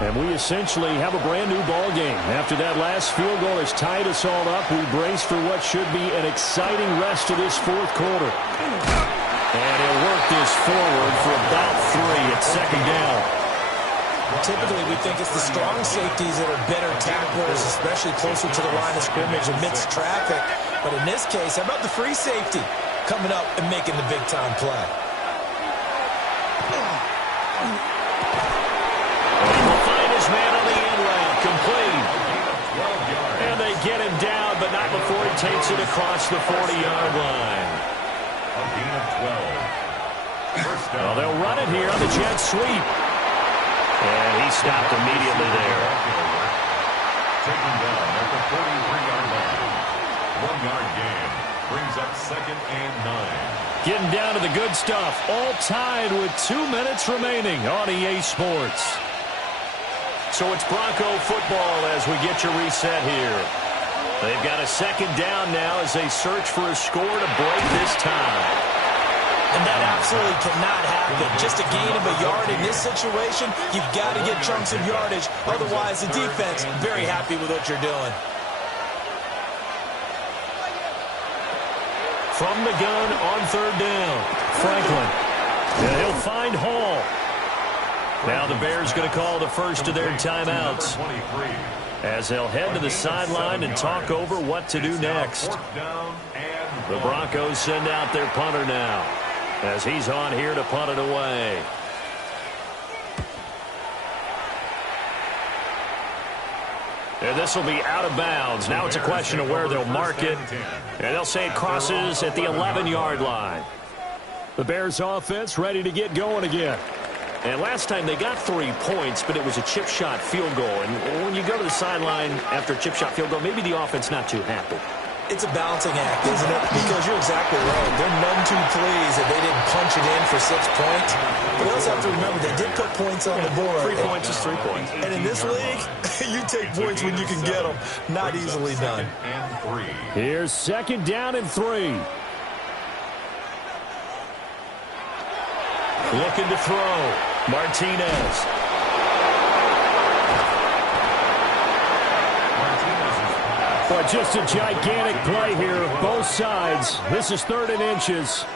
And we essentially have a brand-new ball game. After that last field goal has tied us all up, we brace for what should be an exciting rest of this 4th quarter. And he'll work this forward for about 3 at 2nd down. Typically, we think it's the strong safeties that are better tacklers, especially closer to the line of scrimmage amidst traffic. But in this case, how about the free safety coming up and making the big-time play? Man on the end route, complete. And they get him down, but not before he takes it across the 40-yard line. A gain of 12. First down. Well, they'll run it here on the jet sweep. And he stopped immediately there. Taken down at the 43-yard line. 1-yard gain. Brings up 2nd and 9. Getting down to the good stuff. All tied with 2 minutes remaining on EA Sports. So it's Bronco football as we get your reset here. They've got a 2nd down now as they search for a score to break this tie. And that absolutely cannot happen. Just a gain of a yard in this situation, you've got to get chunks of yardage. Otherwise, the defense, very happy with what you're doing. From the gun on 3rd down, Franklin. And he'll find Hall. Now the Bears going to call the first of their timeouts as they'll head to the sideline and talk over what to do next. The Broncos send out their punter now as he's on here to punt it away. And this will be out of bounds. Now it's a question of where they'll mark it. And they'll say it crosses at the 11-yard line. The Bears offense ready to get going again. And last time they got 3 points, but it was a chip shot field goal. And when you go to the sideline after a chip shot field goal, maybe the offense not too happy. It's a balancing act, isn't it? Because you're exactly right. They're none too pleased that they didn't punch it in for 6 points. But you also have to remember they did put points on the board. 3 points is 3 points. And in this league, you take points when you can get them. Not easily done. Here's 2nd down and 3. Looking to throw. Martinez. Boy, just a gigantic play here, both sides. This is 3rd and inches.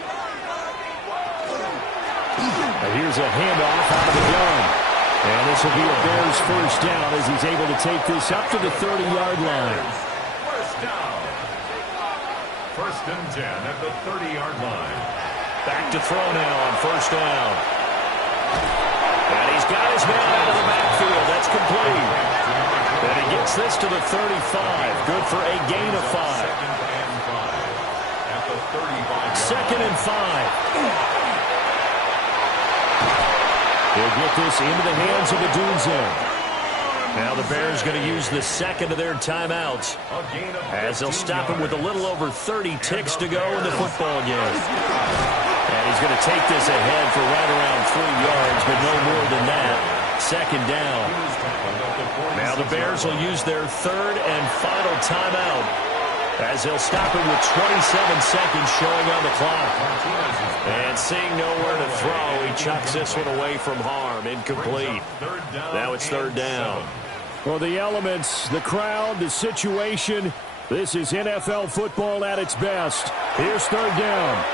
And here's a handoff out of the gun. And this will be a Bears first down as he's able to take this up to the 30-yard line. First down. 1st and 10 at the 30-yard line. Back to throw now on 1st down. And he's got his man out of the backfield. That's complete. And he gets this to the 35. Good for a gain of 5. 2nd and 5. He'll get this into the hands of Odunze. Now the Bears going to use the 2nd of their timeouts as they'll stop him with a little over 30 ticks to go in the football game. And he's going to take this ahead for right around 3 yards, but no more than that. 2nd down. Now the Bears will use their 3rd and final timeout as they'll stop it with 27 seconds showing on the clock. And seeing nowhere to throw, he chucks this one away from harm. Incomplete. Now it's 3rd down. Well, the elements, the crowd, the situation, this is NFL football at its best. Here's 3rd down.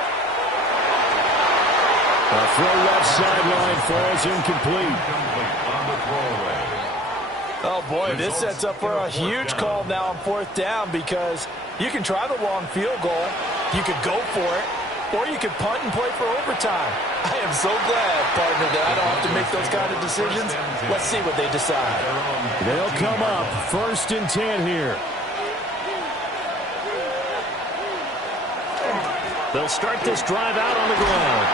A throw left sideline falls incomplete. Oh, boy, this sets up for a huge call now on 4th down because you can try the long field goal, you could go for it, or you could punt and play for overtime. I am so glad, partner, that I don't have to make those kind of decisions. Let's see what they decide. They'll come up 1st and 10 here. They'll start this drive out on the ground.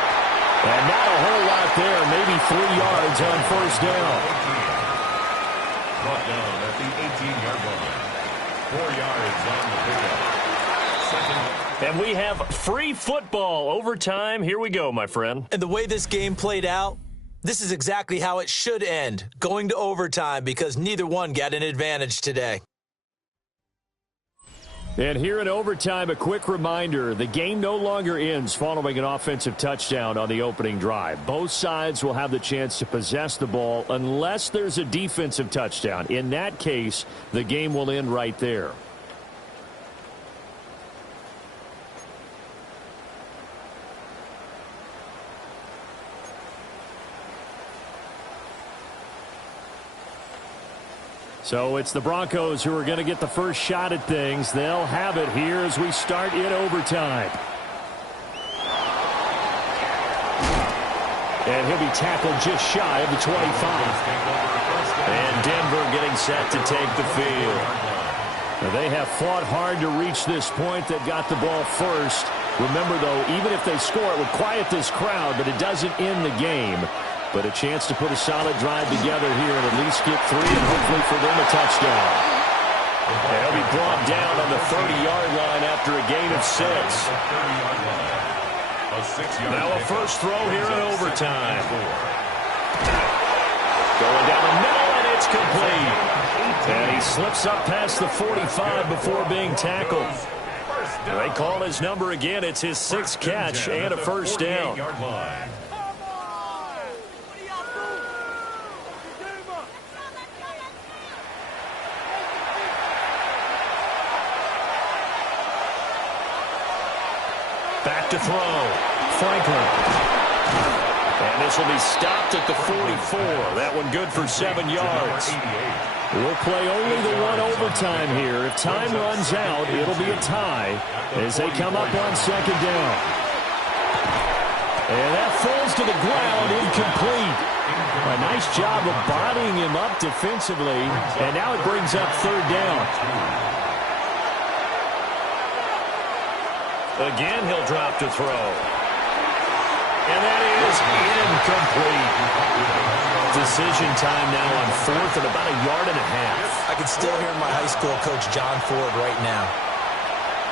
And not a whole lot there, maybe 3 yards on 1st down. Brought down at the 18-yard line. 4 yards on the pickup. And we have free football overtime. Here we go, my friend. And the way this game played out, this is exactly how it should end, going to overtime because neither one got an advantage today. And here in overtime, a quick reminder, the game no longer ends following an offensive touchdown on the opening drive. Both sides will have the chance to possess the ball unless there's a defensive touchdown. In that case, the game will end right there. So it's the Broncos who are going to get the first shot at things. They'll have it here as we start in overtime. And he'll be tackled just shy of the 25. And Denver getting set to take the field. They have fought hard to reach this point. They got the ball first. Remember, though, even if they score, it would quiet this crowd, but it doesn't end the game. But a chance to put a solid drive together here and at least get 3 and hopefully for them a touchdown. They'll be brought down on the 30-yard line after a gain of 6. Now a first throw here in overtime. Going down the middle, and it's complete. And he slips up past the 45 before being tackled. They call his number again. It's his 6th catch and a first down. Back to throw. Franklin. And this will be stopped at the 44. That one good for 7 yards. We'll play only the one overtime here. If time runs out, it'll be a tie as they come up on 2nd down. And that falls to the ground, incomplete. A nice job of bodying him up defensively. And now it brings up 3rd down. Again, he'll drop to throw. And that is incomplete. Decision time now on 4th and about 1.5 yards. I can still hear my high school coach, John Ford, right now.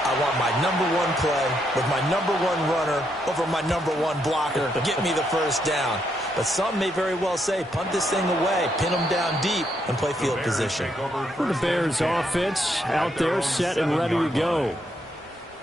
I want my #1 play with my #1 runner over my #1 blocker. Get me the first down. But some may very well say, punt this thing away, pin them down deep, and play field position. For the Bears offense out there set and ready to go.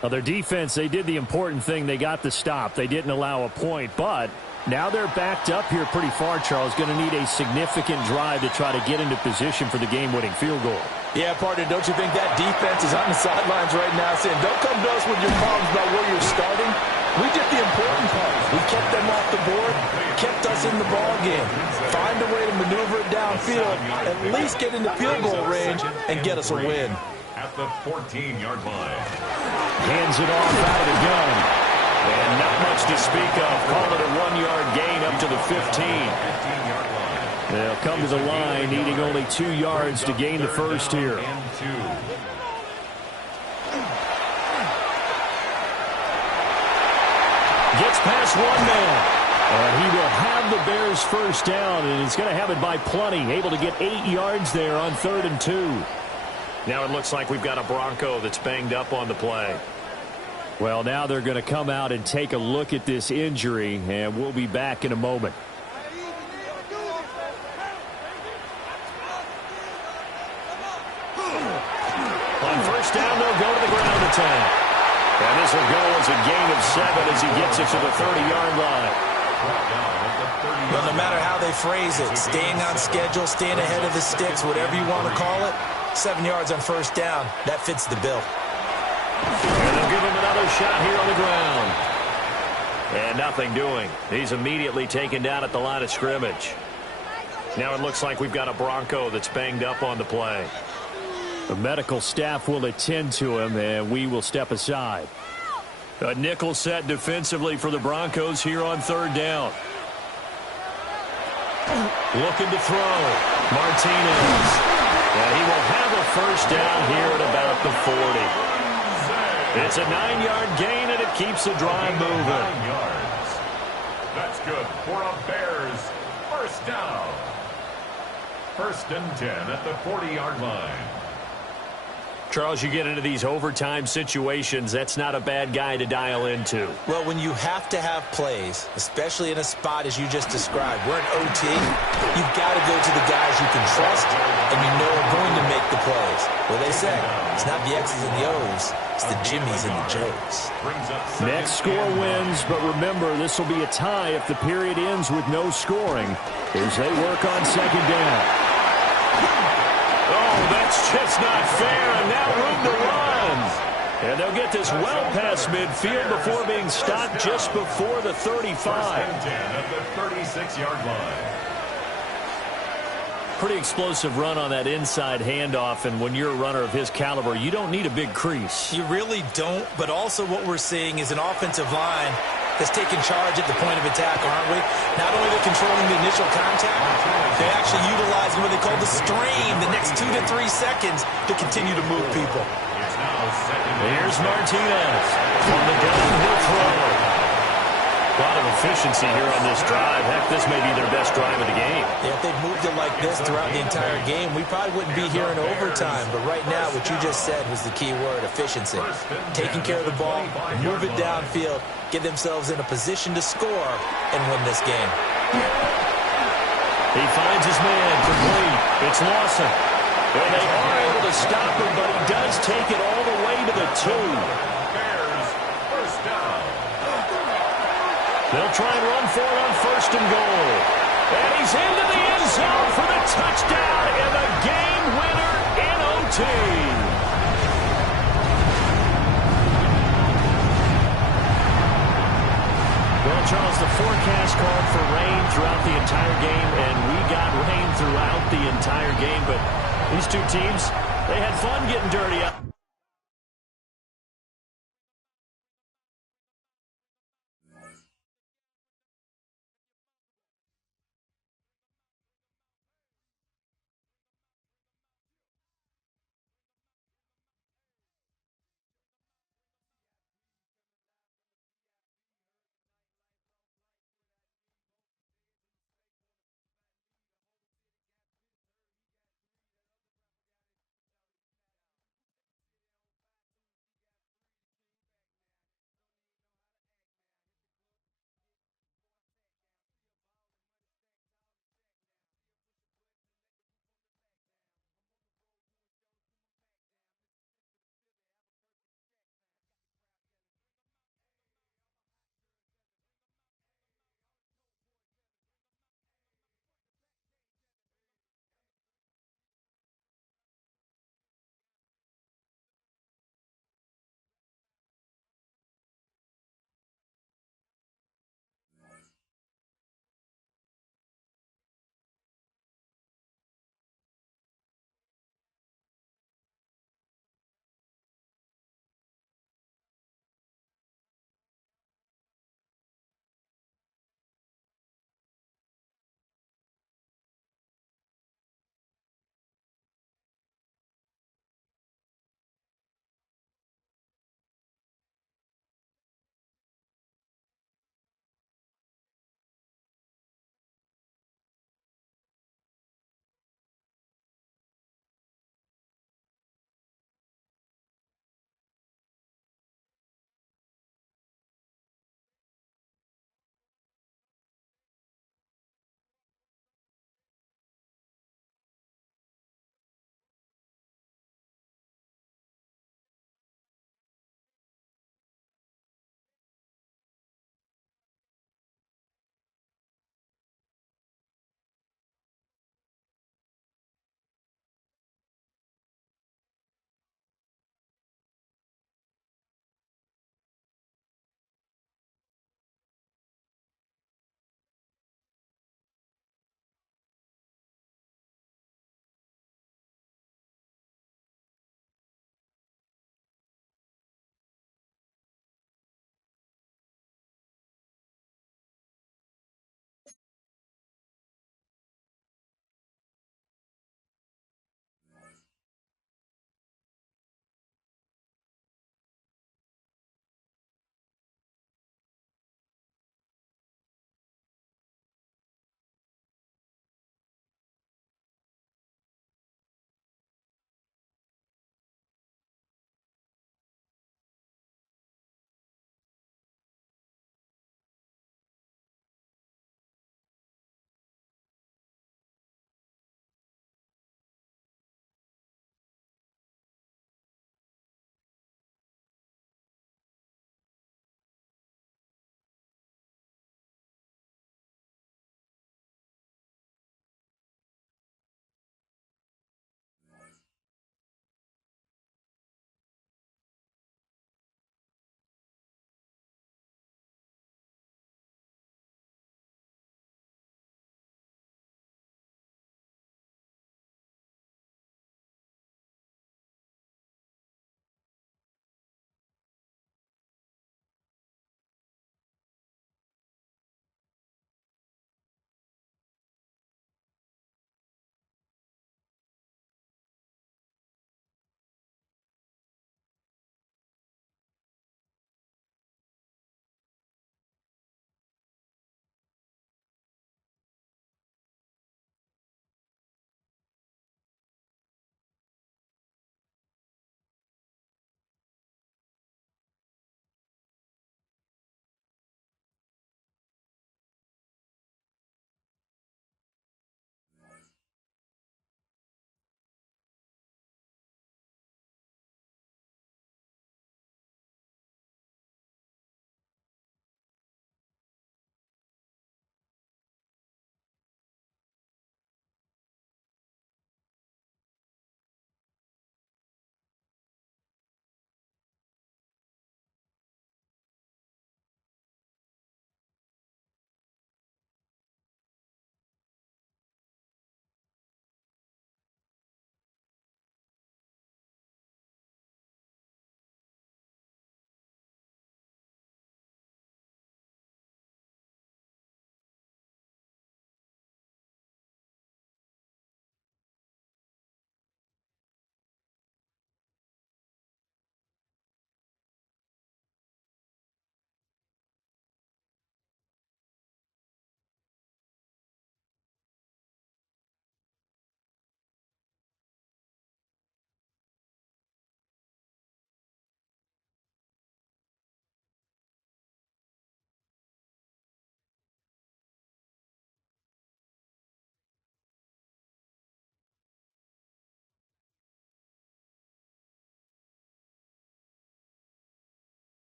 Their defense, they did the important thing. They got the stop. They didn't allow a point, but now they're backed up here pretty far, Charles. Going to need a significant drive to try to get into position for the game-winning field goal. Yeah, partner, don't you think that defense is on the sidelines right now saying, don't come to us with your problems about where you're starting. We did the important part. We kept them off the board, kept us in the ball game. Find a way to maneuver it downfield, at least get into field goal range, and get us a win. At the 14-yard line. Hands it off out of the gun. And not much to speak of. Call it a 1-yard gain up to the 15. They'll come to the line, needing only 2 yards to gain the first here. Gets past 1 man. And he will have the Bears first down, and he's going to have it by plenty. Able to get 8 yards there on 3rd and 2. Now it looks like we've got a Bronco that's banged up on the play. Well, now they're going to come out and take a look at this injury, and we'll be back in a moment. On first down, they'll go to the ground attack. And this will go as a gain of 7 as he gets it to the 30-yard line. Well, no matter how they phrase it, staying on schedule, staying ahead of the sticks, whatever you want to call it, 7 yards on first down, that fits the bill. And they'll give him another shot here on the ground. And nothing doing. He's immediately taken down at the line of scrimmage. Now it looks like we've got a Bronco that's banged up on the play. The medical staff will attend to him, and we will step aside. A nickel set defensively for the Broncos here on 3rd down. Looking to throw. Martinez. And he will have a first down here at about the 40. It's a 9-yard gain, and it keeps the drive moving. 9 yards. That's good for a Bears first down. 1st and 10 at the 40-yard line. Charles, you get into these overtime situations, that's not a bad guy to dial into. Well, when you have to have plays, especially in a spot as you just described, we're in OT, you've got to go to the guys you can trust and you know are going to make the plays. Well, they say, it's not the X's and the O's, it's the Jimmies and the Joes. Next score wins, but remember, this will be a tie if the period ends with no scoring as they work on 2nd down. Oh, that's just not fair, and now room to run. And they'll get this well past midfield before being stopped just before the 35. 1st and 10 at the 36-yard line. Pretty explosive run on that inside handoff, and when you're a runner of his caliber, you don't need a big crease. You really don't, but also what we're seeing is an offensive line that's taking charge at the point of attack, aren't we? Not only they're controlling the initial contact, they actually utilize what they call the stream, the next 2 to 3 seconds to continue to move people. Here's Martinez on the downhill throw. A lot of efficiency here on this drive. Heck, this may be their best drive of the game. Yeah, if they'd moved it like this throughout the entire game, we probably wouldn't be here in overtime. But right now, what you just said was the key word, efficiency. Taking care of the ball, move it downfield, get themselves in a position to score, and win this game. He finds his man, complete. It's Lawson. And they are able to stop him, but he does take it all the way to the 2. Bears, first down. They'll try and run for it on 1st and goal. And he's into the end zone for the touchdown and the game winner in OT. Well, Charles, the forecast called for rain throughout the entire game, and we got rain throughout the entire game. But these two teams, they had fun getting dirty up.